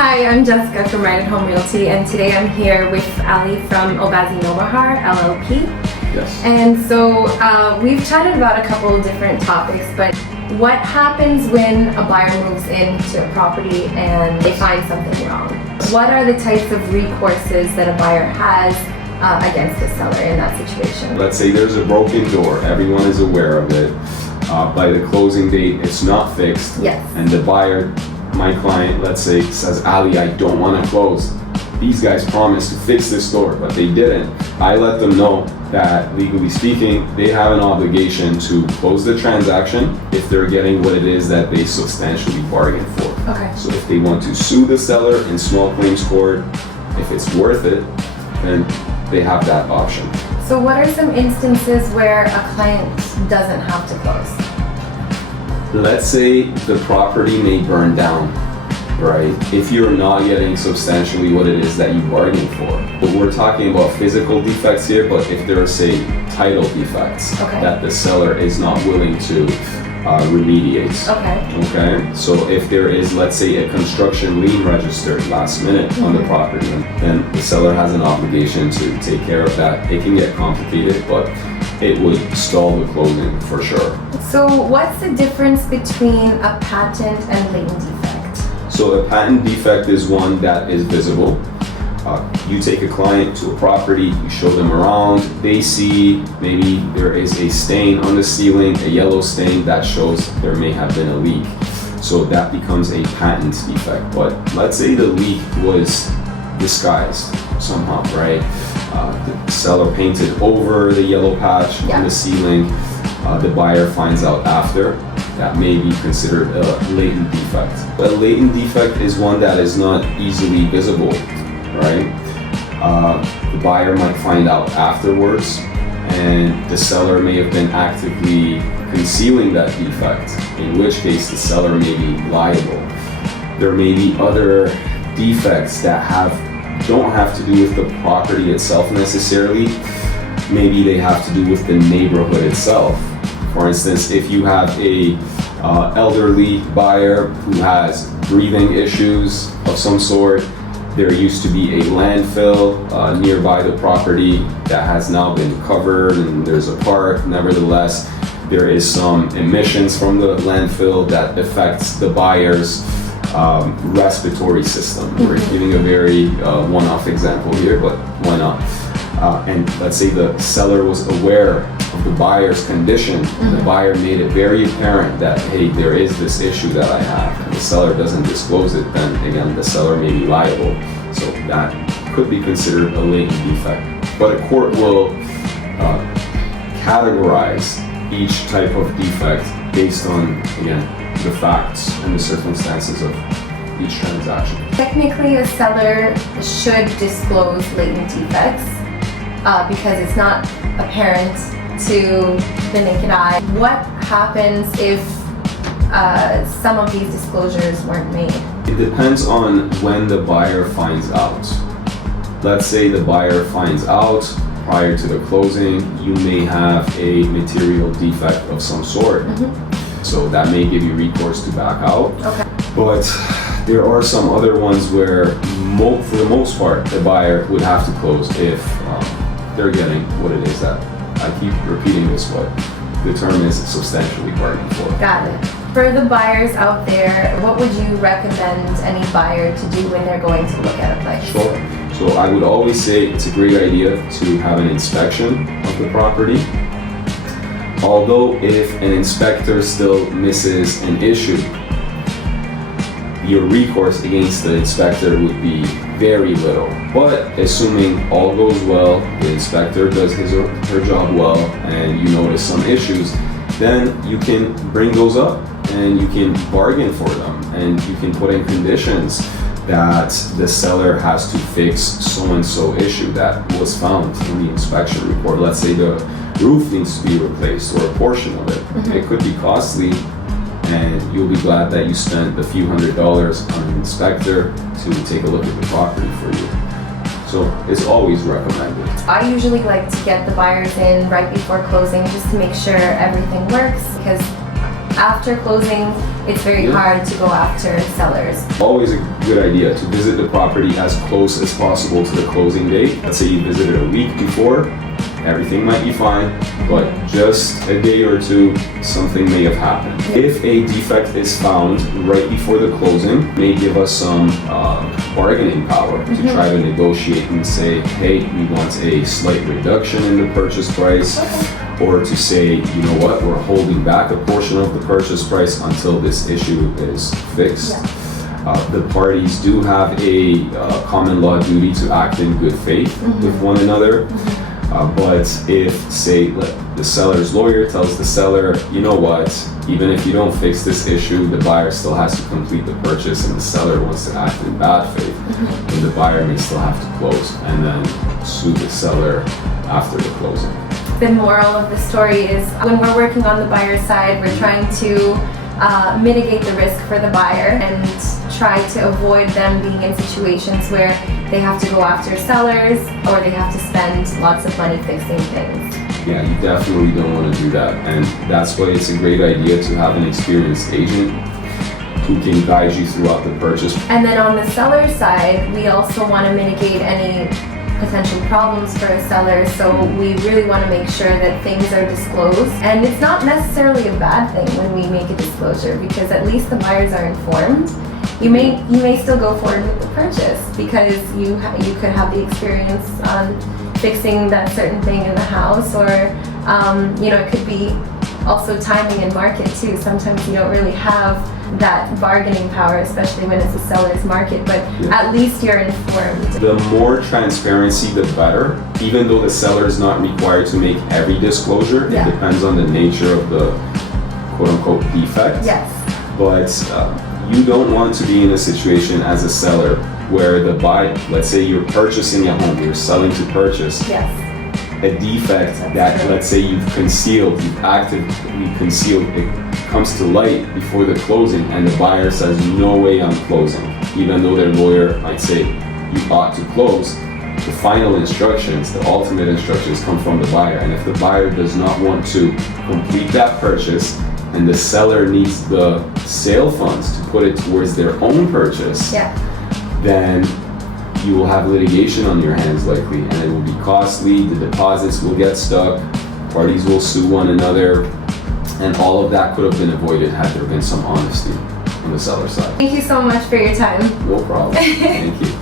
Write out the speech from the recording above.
Hi, I'm Jessica from Right at Home Realty, and today I'm here with Ali from Obazee Nobahar LLP. Yes. And so we've chatted about a couple of different topics, but what happens when a buyer moves into a property and they find something wrong? What are the types of recourses that a buyer has against the seller in that situation? Let's say there's a broken door, everyone is aware of it. By the closing date, it's not fixed. Yes. And the buyer, my client, let's say, says, Ali, I don't want to close. These guys promised to fix this door, but they didn't. I let them know that, legally speaking, they have an obligation to close the transaction if they're getting what it is that they substantially bargained for. Okay. So if they want to sue the seller in small claims court, if it's worth it, then they have that option. So what are some instances where a client doesn't have to close? Let's say the property may burn down, right? If you're not getting substantially what it is that you bargained for. But we're talking about physical defects here, but if there are, say, title defects that the seller is not willing to remediate. Okay. So if there is, let's say, a construction lien registered last minute on the property, then the seller has an obligation to take care of that. It can get complicated, but it would stall the closing for sure. So what's the difference between a patent and latent defect? So a patent defect is one that is visible. You take a client to a property, you show them around, they see maybe there is a stain on the ceiling, a yellow stain that shows there may have been a leak. So that becomes a patent defect. But let's say the leak was disguised somehow, right? The seller painted over the yellow patch on the ceiling. The buyer finds out after. That may be considered a latent defect. A latent defect is one that is not easily visible, right? The buyer might find out afterwards, and the seller may have been actively concealing that defect, in which case the seller may be liable. There may be other defects that don't have to do with the property itself necessarily. Maybe they have to do with the neighborhood itself. For instance, if you have a elderly buyer who has breathing issues of some sort, there used to be a landfill nearby the property that has now been covered, and there's a park. Nevertheless, there is some emissions from the landfill that affects the buyer's respiratory system. We're giving a very one-off example here, but why not? And let's say the seller was aware of the buyer's condition, and the buyer made it very apparent that, hey, there is this issue that I have, and the seller doesn't disclose it, then again, the seller may be liable. So that could be considered a latent defect. But a court will categorize each type of defect based on, again, the facts and the circumstances of each transaction. Technically, a seller should disclose latent defects because it's not apparent to the naked eye. What happens if some of these disclosures weren't made? It depends on when the buyer finds out. Let's say the buyer finds out prior to the closing, you may have a material defect of some sort. So that may give you recourse to back out. But there are some other ones where, for the most part, the buyer would have to close if they're getting what it is that, I keep repeating this, but the term is substantially bargained for. Got it. For the buyers out there, what would you recommend any buyer to do when they're going to look at a place? Sure. So I would always say it's a great idea to have an inspection of the property. Although if an inspector still misses an issue, your recourse against the inspector would be very little. But assuming all goes well, the inspector does his or her job well, and you notice some issues, then you can bring those up and you can bargain for them, and you can put in conditions that the seller has to fix so-and-so issue that was found in the inspection report. Let's say the roof needs to be replaced or a portion of it. It could be costly, and you'll be glad that you spent a few $100s on an inspector to take a look at the property for you. So it's always recommended. I usually like to get the buyers in right before closing just to make sure everything works, because after closing, it's very hard to go after sellers. Always a good idea to visit the property as close as possible to the closing date. Let's say you visited a week before, everything might be fine, but just a day or two, something may have happened. If a defect is found right before the closing, it may give us some bargaining power to try to negotiate and say, hey, we want a slight reduction in the purchase price, or to say, you know what, we're holding back a portion of the purchase price until this issue is fixed. The parties do have a common law duty to act in good faith with one another. But if, say, the seller's lawyer tells the seller, you know what, even if you don't fix this issue, the buyer still has to complete the purchase, and the seller wants to act in bad faith, then the buyer may still have to close and then sue the seller after the closing. The moral of the story is when we're working on the buyer's side, we're trying to mitigate the risk for the buyer and try to avoid them being in situations where they have to go after sellers or they have to spend lots of money fixing things. Yeah, you definitely don't want to do that, and that's why it's a great idea to have an experienced agent who can guide you throughout the purchase. And then on the seller side, we also want to mitigate any potential problems for a seller, so we really want to make sure that things are disclosed. And it's not necessarily a bad thing when we make a disclosure, because at least the buyers are informed. You may still go forward with the purchase because you could have the experience on fixing that certain thing in the house, or it could be also timing and market too. Sometimes you don't really have that bargaining power, especially when it's a seller's market, but at least you're informed. The more transparency, the better. Even though the seller is not required to make every disclosure, it depends on the nature of the quote-unquote defect. Yes. But you don't want to be in a situation as a seller where let's say you're purchasing a home, you're selling to purchase. Yes. A defect let's say you've actively concealed, it comes to light before the closing and the buyer says, no way I'm closing. Even though their lawyer might say, you ought to close, the final instructions, the ultimate instructions come from the buyer. And if the buyer does not want to complete that purchase and the seller needs the sale funds to put it towards their own purchase, then you will have litigation on your hands likely, and it will be costly, the deposits will get stuck, parties will sue one another, and all of that could have been avoided had there been some honesty on the seller side. Thank you so much for your time. No problem. Thank you.